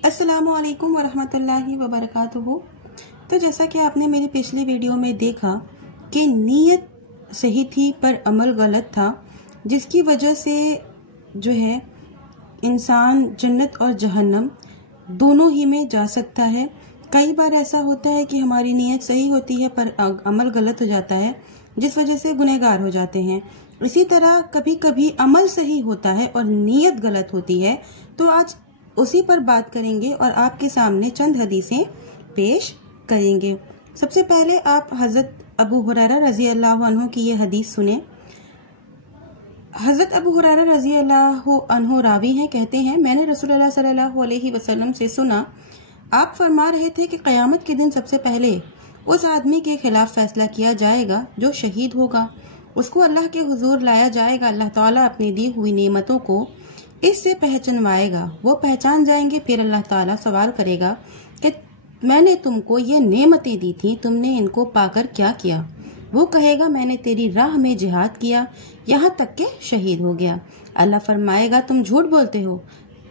अस्सलाम वालेकुम वरहमतुल्लाहि वबरकातुहू। तो जैसा कि आपने मेरी पिछली वीडियो में देखा कि नीयत सही थी पर अमल गलत था, जिसकी वजह से जो है इंसान जन्नत और जहन्नम दोनों ही में जा सकता है। कई बार ऐसा होता है कि हमारी नीयत सही होती है पर अमल गलत हो जाता है, जिस वजह से गुनहगार हो जाते हैं। इसी तरह कभी कभी अमल सही होता है और नीयत गलत होती है। तो आज उसी पर बात करेंगे और आपके सामने चंद हदीसें पेश करेंगे। सबसे पहले आप हजरत अबू हुरैरा रजी अल्लाह अन्हु की ये हदीस सुने। हजरत अबू हुरैरा रजी अल्लाह अन्हु रावी हैं, कहते हैं मैंने रसूलुल्लाह सल्लल्लाहु अलैहि वसल्लम से सुना, आप फरमा रहे थे कि क़यामत के दिन सबसे पहले उस आदमी के खिलाफ फैसला किया जाएगा जो शहीद होगा। उसको अल्लाह के हुजूर लाया जाएगा। अल्लाह ताला अपनी दी हुई नेमतों को इससे पहचानवाएगा। वो पहचान जाएंगे। फिर अल्लाह ताला सवाल करेगा कि मैंने तुमको ये नेमतें दी थी, तुमने इनको पाकर क्या किया? वो कहेगा मैंने तेरी राह में जिहाद किया, यहाँ तक के शहीद हो गया। अल्लाह फरमाएगा तुम झूठ बोलते हो,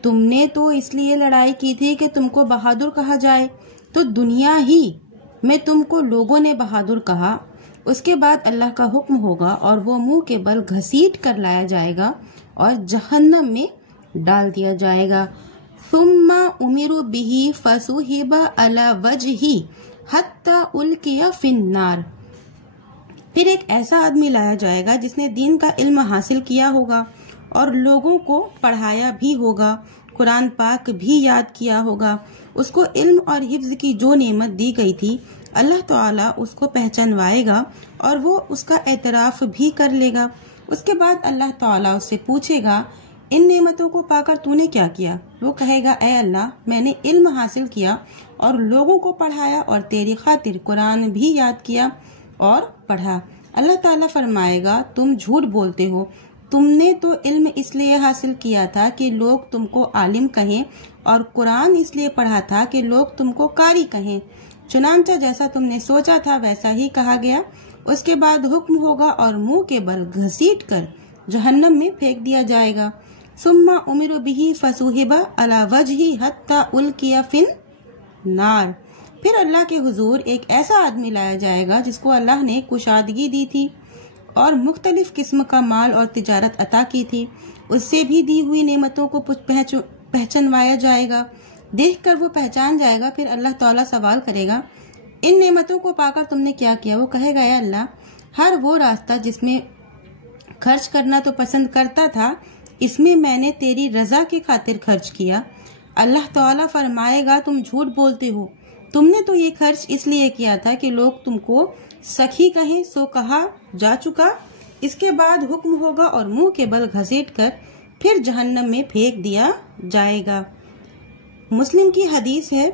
तुमने तो इसलिए लड़ाई की थी कि तुमको बहादुर कहा जाए, तो दुनिया ही में तुमको लोगों ने बहादुर कहा। उसके बाद अल्लाह का हुक्म होगा और वो मुंह के बल घसीट कर लाया जाएगा और जहन्नम में डाल दिया जाएगा। सुम्मा उमिरु बिही फसुहिबा अला वजही हत्ता उल्किया फिन्नार। फिर एक ऐसा आदमी लाया जाएगा जिसने दीन का इल्म हासिल किया होगा और लोगों को पढ़ाया भी होगा, कुरान पाक भी याद किया होगा। उसको इल्म और हिफ्ज की जो नेमत दी गई थी अल्लाह ताला उसको पहचानवाएगा और वो उसका एतराफ भी कर लेगा। उसके बाद अल्लाह ताला उससे पूछेगा इन नेमतों को पाकर तूने क्या किया? वो कहेगा ऐ अल्लाह, मैंने इल्म हासिल किया और लोगों को पढ़ाया और तेरी खातिर कुरान भी याद किया और पढ़ा। अल्लाह ताला फरमाएगा तुम झूठ बोलते हो, तुमने तो इल्म इसलिए हासिल किया था कि लोग तुमको आलिम कहें और कुरान इसलिए पढ़ा था कि लोग तुमको कारी कहें। चुनांचा जैसा तुमने सोचा था वैसा ही कहा गया। उसके बाद हुक्म होगा और मुंह के बल घसीट कर जहन्नम में फेंक दिया जाएगा। सुम्मा उमिरु बिही फसुहिबा अला वजही हत्ता उल्किया फिन नार। फिर अल्लाह के हुजूर एक ऐसा आदमी लाया जाएगा जिसको अल्लाह ने कुशादगी दी थी और मुख्तलिफ किस्म का माल और तिजारत अता की थी। उससे भी दी हुई नेमतों को पहचानवाया जाएगा। देखकर वो पहचान जाएगा। फिर अल्लाह ताला सवाल करेगा इन नेमतों को पाकर तुमने क्या किया? वो कहेगा या अल्लाह, हर वो रास्ता जिसमें खर्च करना तो पसंद करता था, इसमें मैंने तेरी रजा की खातिर खर्च किया। अल्लाह ताला फरमाएगा तुम झूठ बोलते हो, तुमने तो ये खर्च इसलिए किया था कि लोग तुमको सखी कहें, सो कहा जा चुका। इसके बाद हुक्म होगा और मुंह के बल घसीट कर फिर जहन्नम में फेंक दिया जाएगा। मुस्लिम की हदीस है।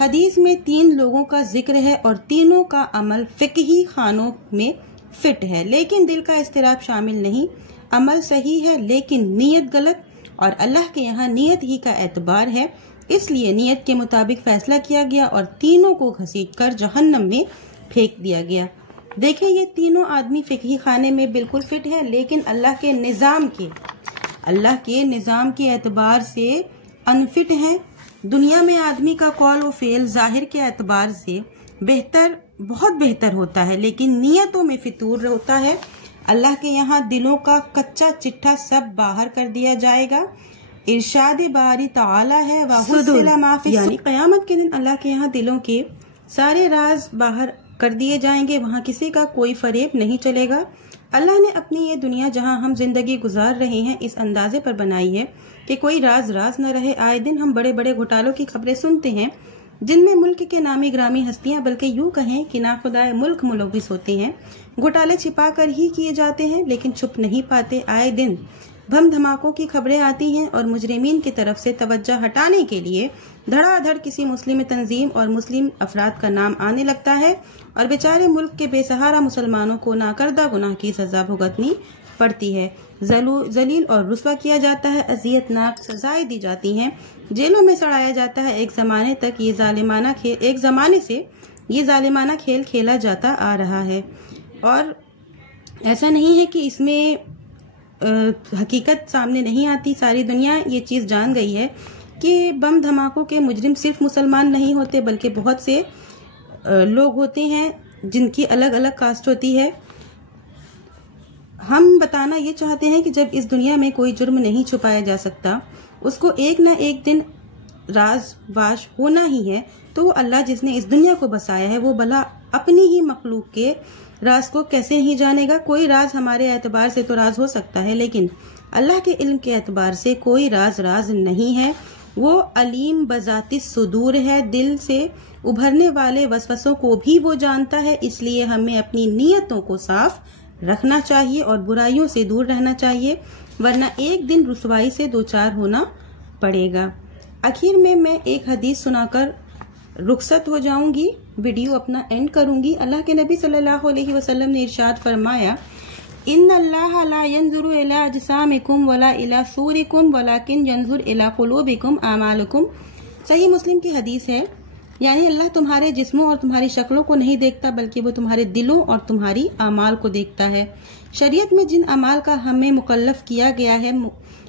हदीस में 3 लोगों का जिक्र है और तीनों का अमल फिक्ही खानों में फिट है, लेकिन दिल का इस्तिराब शामिल नहीं। अमल सही है लेकिन नीयत गलत, और अल्लाह के यहाँ नीयत ही का एतबार है, इसलिए नीयत के मुताबिक फैसला किया गया और तीनों को घसीट कर जहन्नम में फेंक दिया गया। देखिए ये तीनों आदमी फिक्ही खाने में बिल्कुल फिट है, लेकिन अल्लाह के निज़ाम के एतबार से अनफिट हैं। दुनिया में आदमी का कौल व फेल जाहिर के एतबार से बहुत बेहतर होता है, लेकिन नियतों में फितूर होता है। अल्लाह के यहाँ दिलों का कच्चा चिट्ठा सब बाहर कर दिया जाएगा। इरशाद बारी ताला है यानी क़यामत के दिन अल्लाह के यहाँ दिलों के सारे राज बाहर कर दिए जाएंगे। वहाँ किसी का कोई फरेब नहीं चलेगा। अल्लाह ने अपनी ये दुनिया जहाँ हम जिंदगी गुजार रहे हैं इस अंदाजे पर बनाई है कि कोई राज न रहे। आए दिन हम बड़े बड़े घोटालों की खबरें सुनते हैं, जिनमें मुल्क के नामी ग्रामी हस्तियां, बल्कि यूं कहें कि नाखुदाए मुल्क मुलव्विस होते हैं। घोटाले छिपा कर ही किए जाते हैं लेकिन छुप नहीं पाते। आए दिन बम धमाकों की खबरें आती हैं और मुजरिमीन की तरफ से तवज्जो हटाने के लिए धड़ाधड़ किसी मुस्लिम तंजीम और मुस्लिम अफराद का नाम आने लगता है और बेचारे मुल्क के बेसहारा मुसलमानों को नाकर्दा गुनाह की सजा भुगतनी पड़ती है। जलील और रुस्वा किया जाता है, अजियतनाक सजाएं दी जाती हैं, जेलों में सड़ाया जाता है। एक जमाने से ये जालिमाना खेल खेला जाता आ रहा है और ऐसा नहीं है कि इसमें हकीकत सामने नहीं आती। सारी दुनिया ये चीज जान गई है کہ بم دھماکوں کے مجرم صرف مسلمان نہیں ہوتے بلکہ بہت سے لوگ ہوتے ہیں جن کی الگ الگ کاسٹ ہوتی ہے۔ ہم بتانا یہ چاہتے ہیں کہ جب اس دنیا میں کوئی جرم نہیں چھپایا جا سکتا، اس کو ایک نہ ایک دن راز واش ہونا ہی ہے، تو وہ اللہ جس نے اس دنیا کو بسایا ہے وہ بھلا اپنی ہی مخلوق کے راز کو کیسے ہی جانے گا۔ کوئی راز ہمارے اعتبار سے تو راز ہو سکتا ہے، لیکن اللہ کے علم کے اعتبار سے کوئی راز نہیں ہے۔ وہ علیم بذات الصدور ہے، دل سے ابھرنے والے وسوسوں کو بھی وہ جانتا ہے۔ اس لیے ہمیں اپنی نیتوں کو صاف رکھنا چاہیے اور برائیوں سے دور رہنا چاہیے، ورنہ ایک دن رسوائی سے دوچار ہونا پڑے گا۔ آخر میں ایک حدیث سنا کر رخصت ہو جاؤں گی، ویڈیو اپنا اینڈ کروں گی۔ اللہ کے نبی صلی اللہ علیہ وسلم نے ارشاد فرمایا، ان اللہ لا ينظر الى اجسامکم ولا الى صورکم ولکن ينظر الى قلوبکم اعمالکم۔ صحیح مسلم کی حدیث ہے، یعنی اللہ تمہارے جسموں اور تمہاری شکلوں کو نہیں دیکھتا بلکہ وہ تمہارے دلوں اور تمہاری اعمال کو دیکھتا ہے۔ شریعت میں جن اعمال کا ہمیں مکلف کیا گیا ہے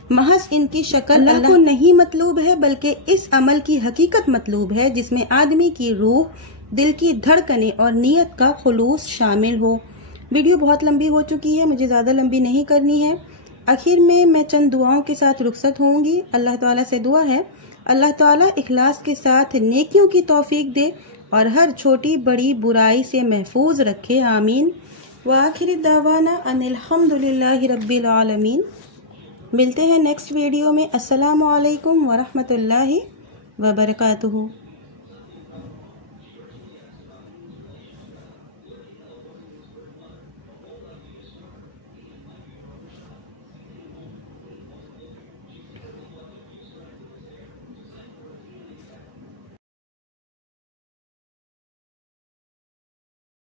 محض ان کی شکل اللہ کو نہیں مطلوب ہے، بلکہ اس عمل کی حقیقت مطلوب ہے جس میں آدمی کی روح، دل کی دھڑکنیں اور نیت کا خلوص شامل ہو۔ ویڈیو بہت لمبی ہو چکی ہے، مجھے زیادہ لمبی نہیں کرنی ہے۔ آخر میں چند دعاؤں کے ساتھ رخصت ہوں گی۔ اللہ تعالیٰ سے دعا ہے اللہ تعالیٰ اخلاص کے ساتھ نیکیوں کی توفیق دے اور ہر چھوٹی بڑی برائی سے محفوظ رکھے، آمین۔ وآخر دعوانا ان الحمدللہ رب العالمین۔ ملتے ہیں نیکسٹ ویڈیو میں۔ السلام علیکم ورحمۃ اللہ وبرکاتہ۔